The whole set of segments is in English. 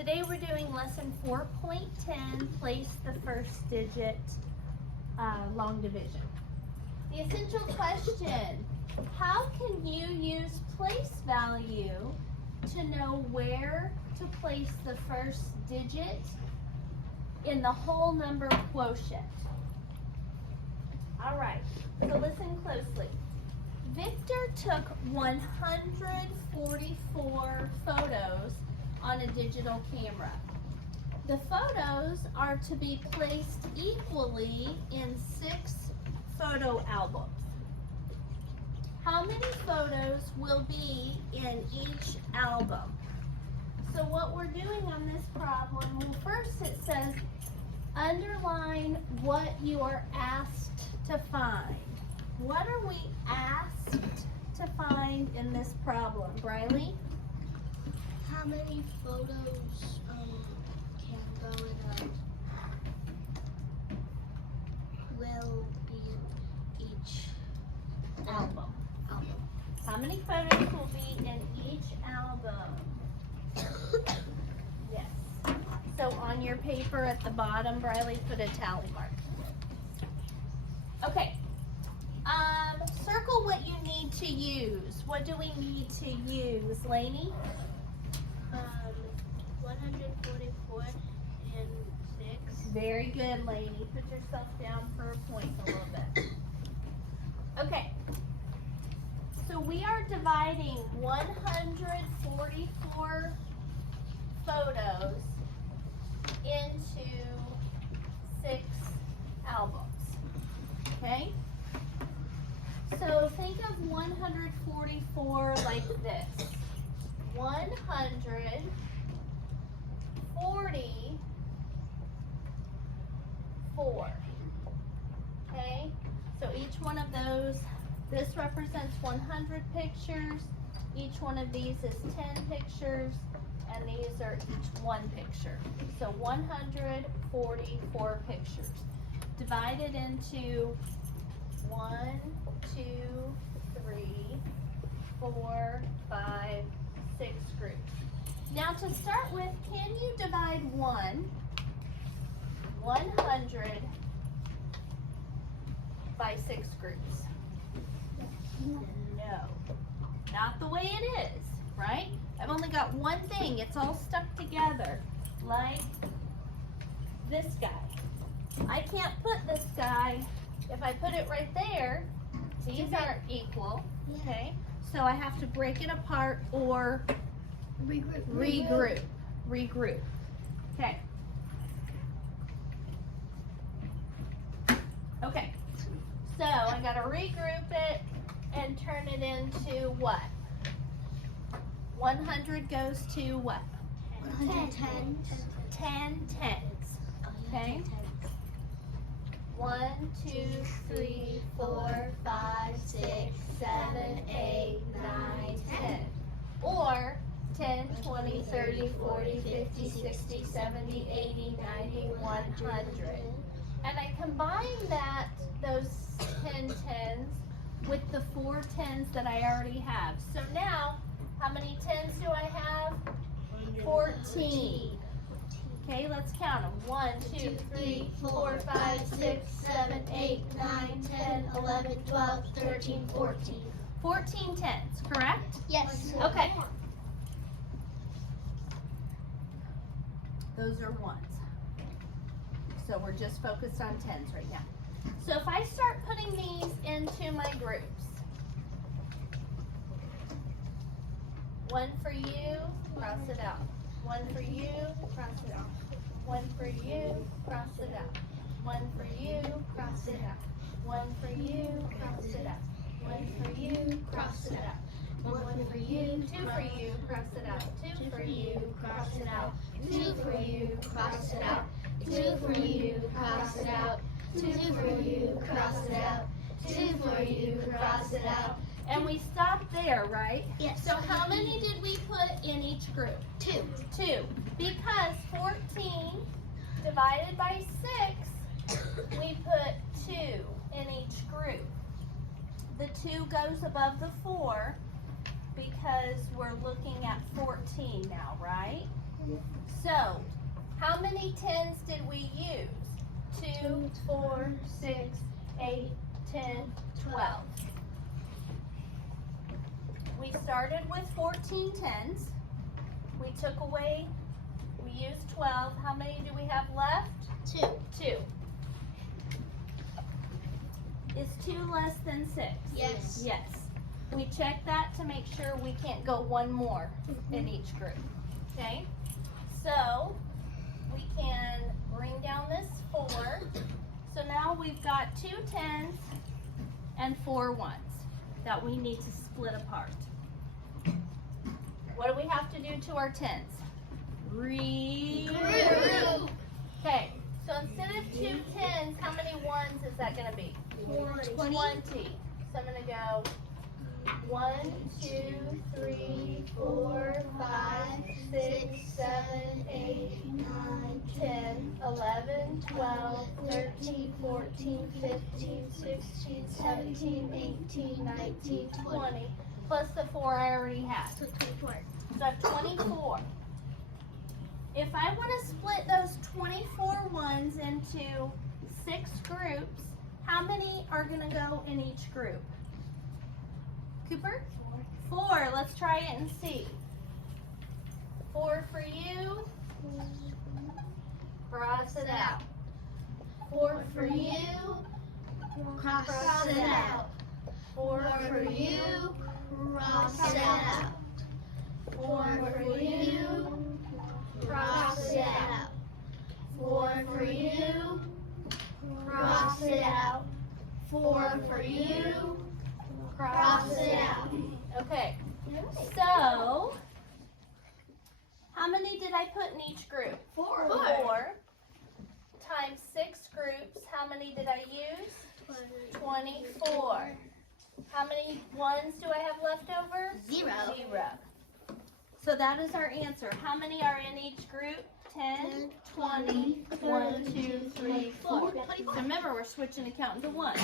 Today we're doing lesson 4.10, place the first digit long division. The essential question, how can you use place value to know where to place the first digit in the whole number quotient? All right, so listen closely. Victor took 144 photos on a digital camera. The photos are to be placed equally in 6 photo albums. How many photos will be in each album? So what we're doing on this problem, well, first it says underline what you are asked to find. What are we asked to find in this problem, Briley? How many photos can go in will be each Album. album? How many photos will be in each album? Yes. So on your paper at the bottom, Briley, put a tally mark. Okay. Circle what you need to use. What do we need to use, Lainey? 144 and 6. Very good, Lainey. Put yourself down for a point a little bit. Okay. So we are dividing 144 photos into 6 albums. Okay? So think of 144 like this. 144. Okay? So each one of those, this represents 100 pictures. Each one of these is 10 pictures, and these are each 1 picture. So 144 pictures. Divided into 1, 2, 3, 4, 5, 6 groups. Now to start with, can you divide 100 by 6 groups? No. Not the way it is, right? I've only got one thing. It's all stuck together, like this guy. I can't put this guy, if I put it right there, these aren't equal, okay? So I have to break it apart or regroup. Okay. Okay. So I gotta regroup it and turn it into what? 100 goes to what? 110. 10 tens. Okay. 1, 2, 3, 4, 5, 6, 7, 8, 9, 10. Or 10, 20, 30, 40, 50, 60, 70, 80, 90, 100. And I combine those 10 tens with the 4 tens that I already have. So now, how many tens do I have? 14. Okay, let's count them. 1, 2, 3, 4, 5, 6, 7, 8, 9, 10, 11, 12, 13, 14. 14 tens, correct? Yes. Okay. Those are ones. So we're just focused on tens right now. So if I start putting these into my groups, 1 for you, cross it out. 1 for you, cross it out. 1 for you, cross it out. 1 for you, cross it out. 1 for you, cross it out. 1 for you, cross it out. 1 for you, 2 for you, cross it out. 2 for you, cross it out. 2 for you, cross it out. 2 for you, cross it out. 2 for you, cross it out. 2 for you, cross it out. And we stop there, right? Yes. So how many did we put in each group? 2. 2. Because 14 divided by 6, we put 2 in each group. The 2 goes above the 4 because we're looking at 14 now, right? So, how many tens did we use? 2, 4, 6, 8, 10, 12. We started with 14 tens. We took away, we used 12. How many do we have left? 2. 2. Is 2 less than 6? Yes. Yes. We check that to make sure we can't go one more in each group. Okay? So, we can bring down this 4. So now we've got 2 tens and 4 ones that we need to split apart. What do we have to do to our tens? Regroup. Okay, so instead of 2 tens, how many ones is that going to be? 20. 20. So I'm going to go 1, 2, 3, 4, 5, 6, 7, 8, 9, 10, 11, 12, 13, 14, 15, 16, 17, 18, 19, 20. Plus the 4 I already had. So 24. So I have 24. If I want to split those 24 ones into 6 groups, how many are going to go in each group? Cooper? 4. Let's try it and see. 4 for you. Cross it out. 4 for you. Cross it out. 4 for you. Cross it out. 4 for you. Cross it out. 4 for you. Cross it out. 4 for you. Cross it out. Okay. So, how many did I put in each group? 4. 4 times 6 groups. How many did I use? 24. How many ones do I have left over? 0. 0. So that is our answer. How many are in each group? 10, 20, 1, 2, 3, 4. So remember, we're switching to counting to 1.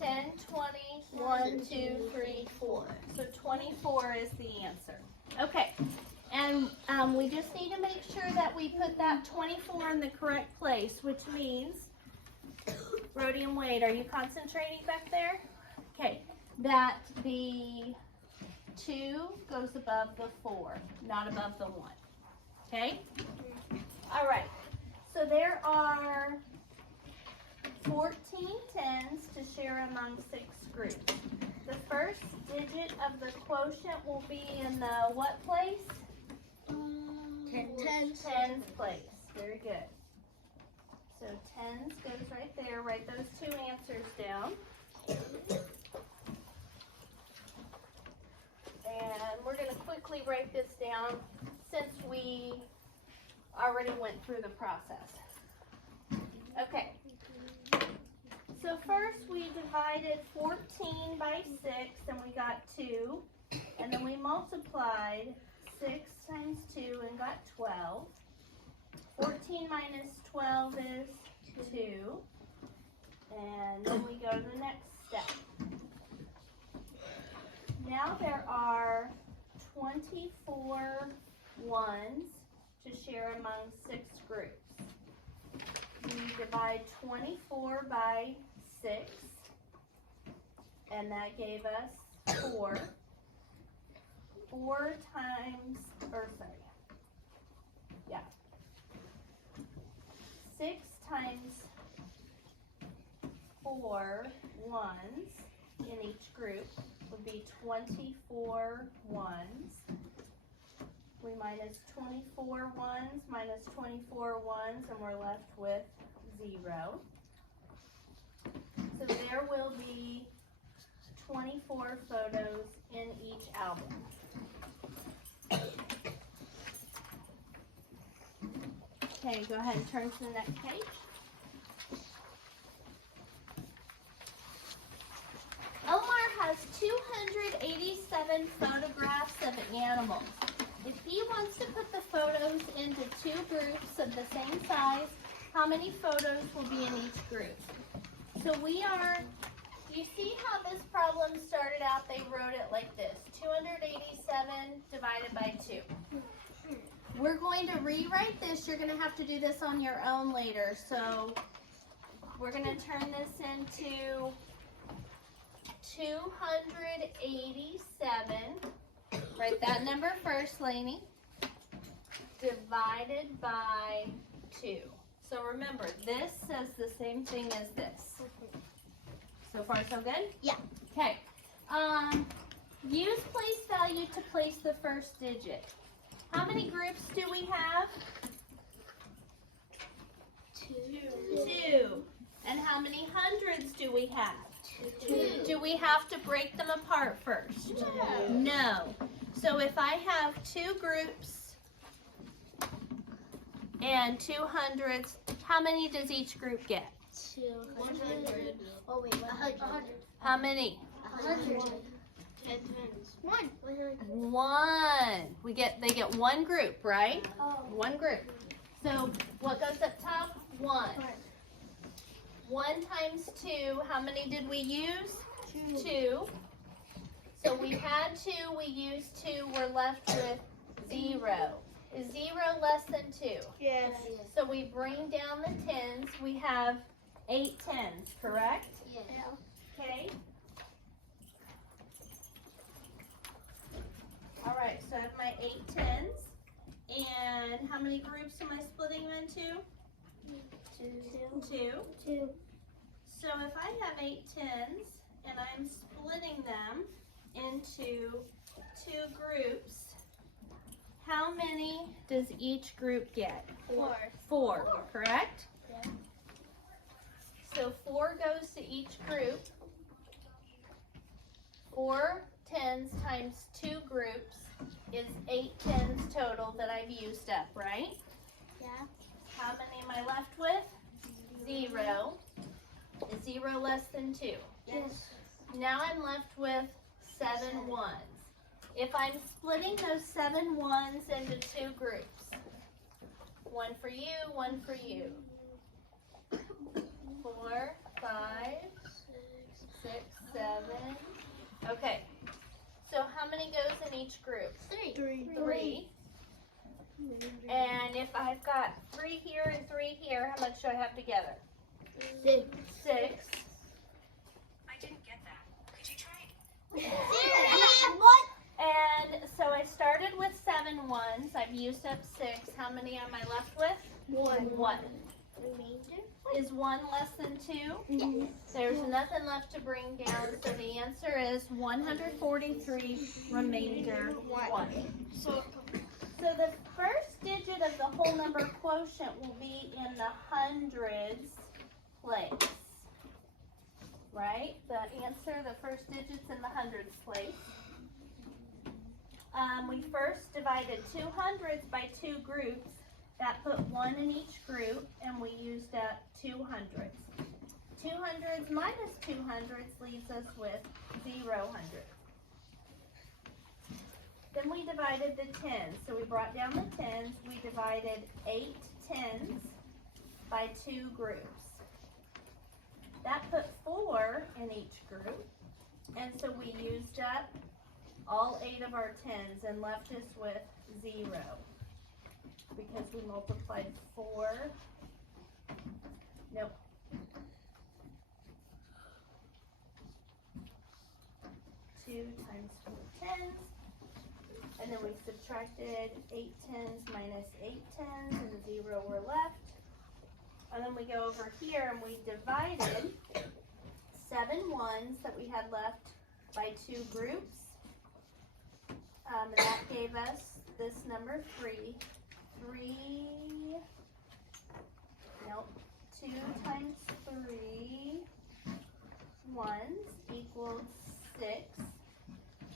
10, 20, 1, 2, 3, 4. So 24 is the answer. Okay, and we just need to make sure that we put that 24 in the correct place, which means, Brody and Wade, are you concentrating back there? Okay, that the 2 goes above the 4, not above the 1. Okay? All right, so there are 14 tens to share among 6 groups. The first digit of the quotient will be in the what place? Tens place. Very good. So tens goes right there. Write those 2 answers down. And we're going to quickly write this down since we already went through the process. Okay. So first we divided 14 by 6 and we got 2. And then we multiplied 6 times 2 and got 12. 14 minus 12 is 2. And then we go to the next step. Now there are 24 ones to share among 6 groups. We divide 24 by 6, and that gave us 4. 4 times, 6 times 4 ones in each group would be 24 ones. We minus 24 ones minus 24 ones, and we're left with 0. So there will be 24 photos in each album. Okay, go ahead and turn to the next page. Omar has 287 photographs of animals. If he wants to put the photos into 2 groups of the same size, how many photos will be in each group? So do you see how this problem started out? They wrote it like this, 287 divided by 2. we're going to rewrite this. You're going to have to do this on your own later. So we're going to turn this into 287. Write that number first, Lainey. Divided by 2. So remember, this says the same thing as this. So far, so good? Yeah. Okay. Use place value to place the first digit. How many groups do we have? 2. And how many hundreds do we have? 2. Do we have to break them apart first? No. So if I have 2 groups and 2 hundreds, how many does each group get? 100. Oh wait, 100. How many? 100. 10 times. 1. 1. They get 1 group, right? Oh. 1 group. So what goes up top? 1. 1 times 2, how many did we use? 2. So we had 2, we used 2, we're left with 0. Is 0 less than 2? Yes. So we bring down the tens, we have 8 tens, correct? Yeah. Okay. Alright, so I have my 8 tens. And how many groups am I splitting them into? 2. 2. So if I have 8 tens and I'm splitting them into 2 groups, how many does each group get? 4. 4, correct? Yeah. So 4 goes to each group. 4 tens times 2 groups is 8 tens total that I've used up, right? Yeah. How many am I left with? 0. Is 0 less than 2? Yes. Now I'm left with 7 ones. If I'm splitting those 7 ones into 2 groups, 1 for you, 1 for you. 4, 5, 6, 7. Okay. So how many goes in each group? 3. 3. And if I've got 3 here and 3 here, how much do I have together? 6. 6. I didn't get that. Could you try? What? And so I started with 7 ones. I've used up 6. How many am I left with? 1. Remainder? Is 1 less than 2? Yes. There's nothing left to bring down, so the answer is 143, remainder 1. So the first digit of the whole number quotient will be in the hundreds place. Right? The answer, the first digit's in the hundreds place. We first divided 2 hundreds by 2 groups. That put 1 in each group, and we used up 2 hundreds. 2 hundreds minus 2 hundreds leaves us with 0 hundreds. Then we divided the tens. So we brought down the tens. We divided 8 tens by 2 groups. That put 4 in each group. And so we used up all 8 of our tens and left us with 0. Because we multiplied 4. Nope. Two times 4 tens. And then we subtracted 8 tens minus 8 tens, and the 0 were left. And then we go over here and we divided 7 ones that we had left by 2 groups. And that gave us this number 3. 2 times 3 ones equals 6.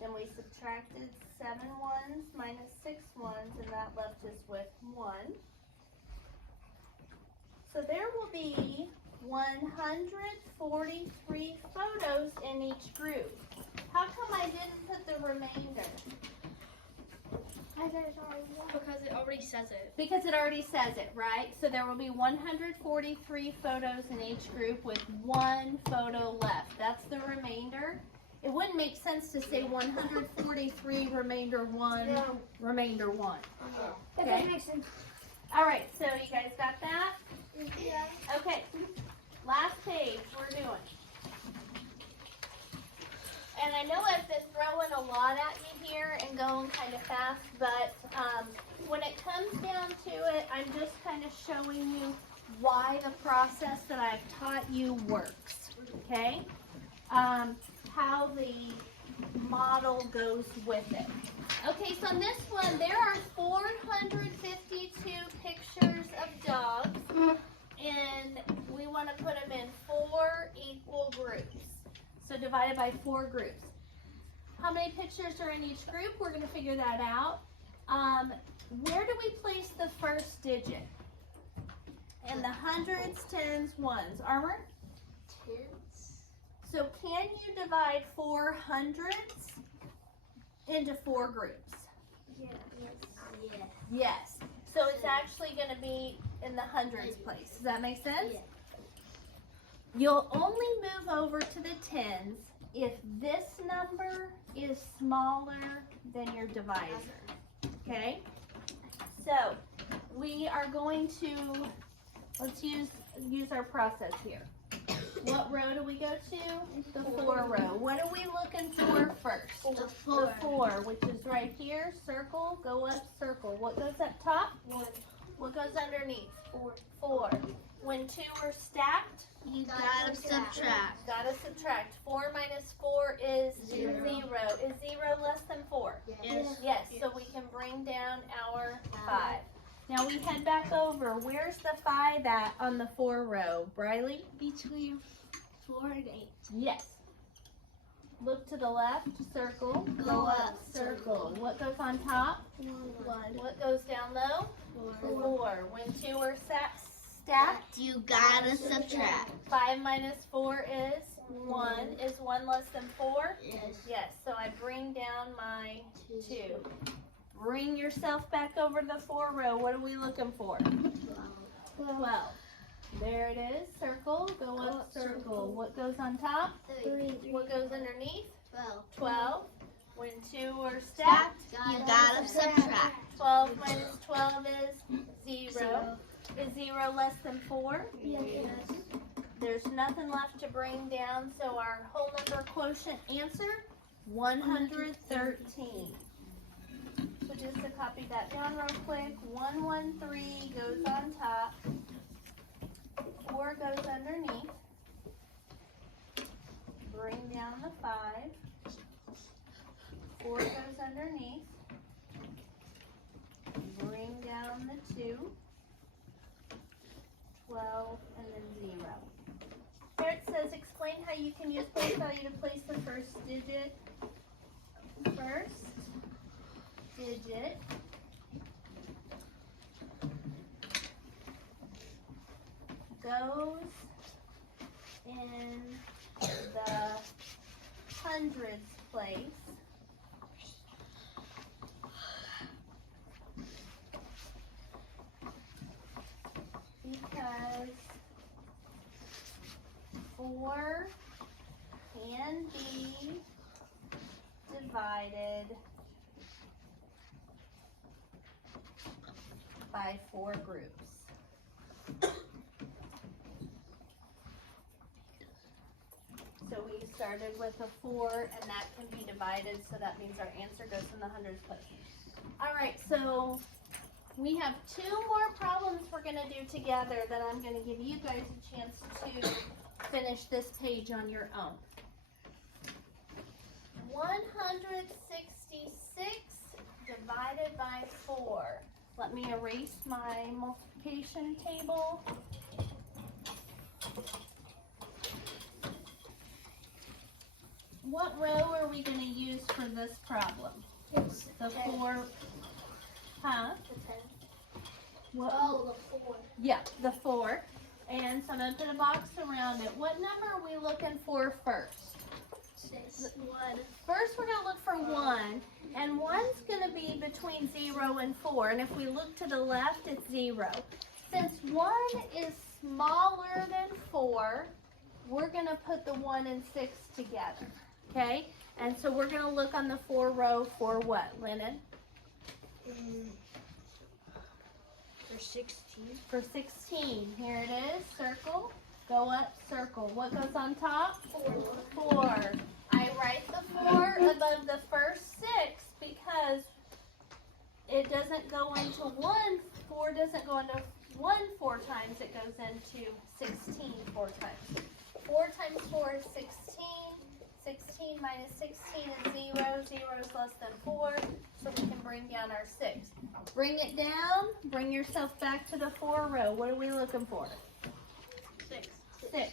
Then we subtracted 7 ones minus 6 ones, and that left us with 1. So there will be 143 photos in each group. How come I didn't put the remainder? Because it already says it. Because it already says it, right? So there will be 143 photos in each group with 1 photo left. That's the remainder. It wouldn't make sense to say 143 remainder 1 No. remainder 1. That Okay. doesn't make sense. All right, so you guys got that? Yeah. Okay, last page we're doing. And I know I've been throwing a lot at you here and going kind of fast, but when it comes down to it, I'm just kind of showing you why the process that I've taught you works, okay? How the model goes with it. Okay, so on this one, there are 452 pictures of dogs, and we want to put them in 4 equal groups. So divided by 4 groups. How many pictures are in each group? We're going to figure that out. Where do we place the first digit? In the hundreds, tens, ones. Armor? Tens. So can you divide 4 hundreds into 4 groups? Yeah. Yes. Yes. So it's actually going to be in the hundreds place. Does that make sense? Yeah. You'll only move over to the tens if this number is smaller than your divisor. Okay? So we are going to, let's use our process here. What row do we go to? The 4 row. What are we looking for first? The The 4, which is right here. Circle, go up, circle. What goes up top? 1. What goes underneath? 4. 4. When 2 are stacked, You gotta subtract. gotta subtract. 4 minus 4 is 0. Is 0 less than 4? Yes. Yes, so we can bring down our 5. Now we head back over. Where's the 5 at on the 4 row? Briley? Between 4 and 8. Yes. Look to the left, circle. Go up, circle. What goes on top? 1. What goes down low? 4. 4. When 2 are stacked, You gotta subtract. 5 minus 4 is 1. Is 1 less than 4? Yes. Yes, so I bring down my 2. Bring yourself back over to the 4 row. What are we looking for? 12. There it is. Circle. Go up, circle. What goes on top? 3. What goes underneath? 12. 12. When 2 are stacked, You gotta subtract. 12 minus 12 is 0. Is 0 less than 4? Yes. There's nothing left to bring down, so our whole number quotient answer, 113. So just to copy that down real quick, 113 goes on top, 4 goes underneath, bring down the 5, 4 goes underneath, bring down the 2, 12, and then 0. Here it says, explain how you can use place value to place the first digit. First digit goes in the hundreds place. Because 4 can be divided by 4 groups. So we started with a 4, and that can be divided, so that means our answer goes in the hundreds place. All right, so we have 2 more problems we're going to do together that I'm going to give you guys a chance to finish this page on your own. 166 divided by 4. Let me erase my multiplication table. What row are we going to use for this problem? The 4, huh? What? Oh, the 4. Yeah, the 4. And so I'm going to put a box around it. What number are we looking for first? 6. 1. First we're going to look for 1. And 1's going to be between 0 and 4. And if we look to the left, it's 0. Since 1 is smaller than 4, we're going to put the 1 and 6 together. Okay, and so we're going to look on the 4 row for what, Lennon? For 16. For 16. Here it is. Circle. Go up, circle. What goes on top? 4. I write the 4 above the first 6 because it doesn't go into 1. 4 doesn't go into 1 4 times. It goes into 16 4 times. 4 times 4 is 16. 16 minus 16 is 0. 0 is less than 4. So we can bring down our 6. Bring it down. Bring yourself back to the 4 row. What are we looking for? 6. 6.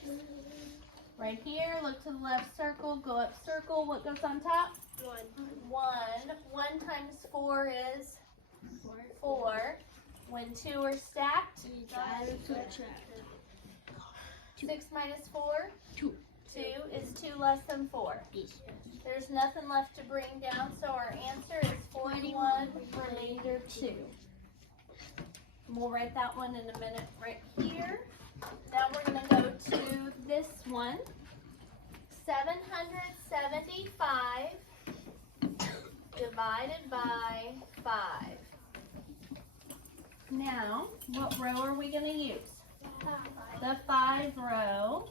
Right here, look to the left circle, go up circle. What goes on top? 1. 1. 1 times 4 is 4. When 2 are stacked, Gotta subtract. 6 minus 4? 2. 2 is 2 less than 4. There's nothing left to bring down, so our answer is 41, remainder 2. And we'll write that one in a minute right here. Now we're going to go to this one. 775 divided by 5. Now, what row are we going to use? The 5 row.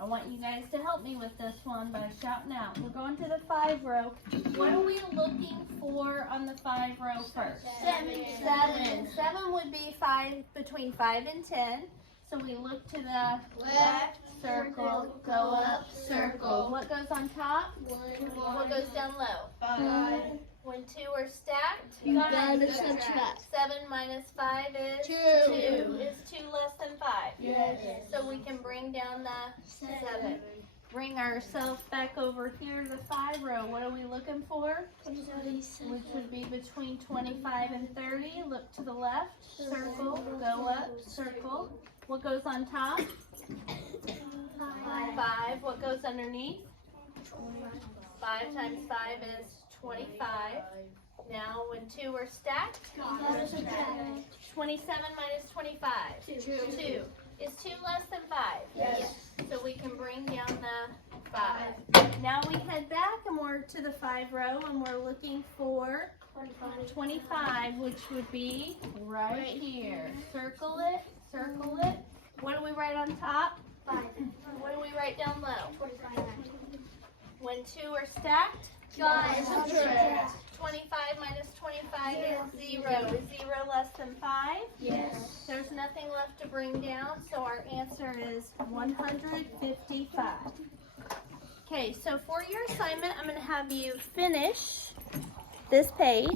I want you guys to help me with this one by shouting out. We're going to the 5 row. What are we looking for on the 5 row first? 7. 7 would be 5 between 5 and 10. So we look to the Left. circle, go up, circle. What goes on top? 1. What goes down low? 5. When 2 are stacked, You gotta subtract. 7 minus 5 is 2. 2. Is 2 less than 5? Yes. So we can bring down the 7. Bring ourselves back over here to the 5 row. What are we looking for? Which would be between 25 and 30. Look to the left, circle, go up, circle. What goes on top? 5. What goes underneath? 5 times 5 is 25. Now when 2 are stacked, 27 minus 25. 2. Is 2 less than 5? Yes. So we can bring down the 5. Now we head back and we're to the 5 row and we're looking for 25, which would be right here. Circle it, circle it. What do we write on top? 5. What do we write down low? 25. When 2 are stacked, Gotta subtract. 25 minus 25 is 0. Is 0 less than 5? Yes. There's nothing left to bring down, so our answer is 155. Okay, so for your assignment, I'm going to have you finish this page.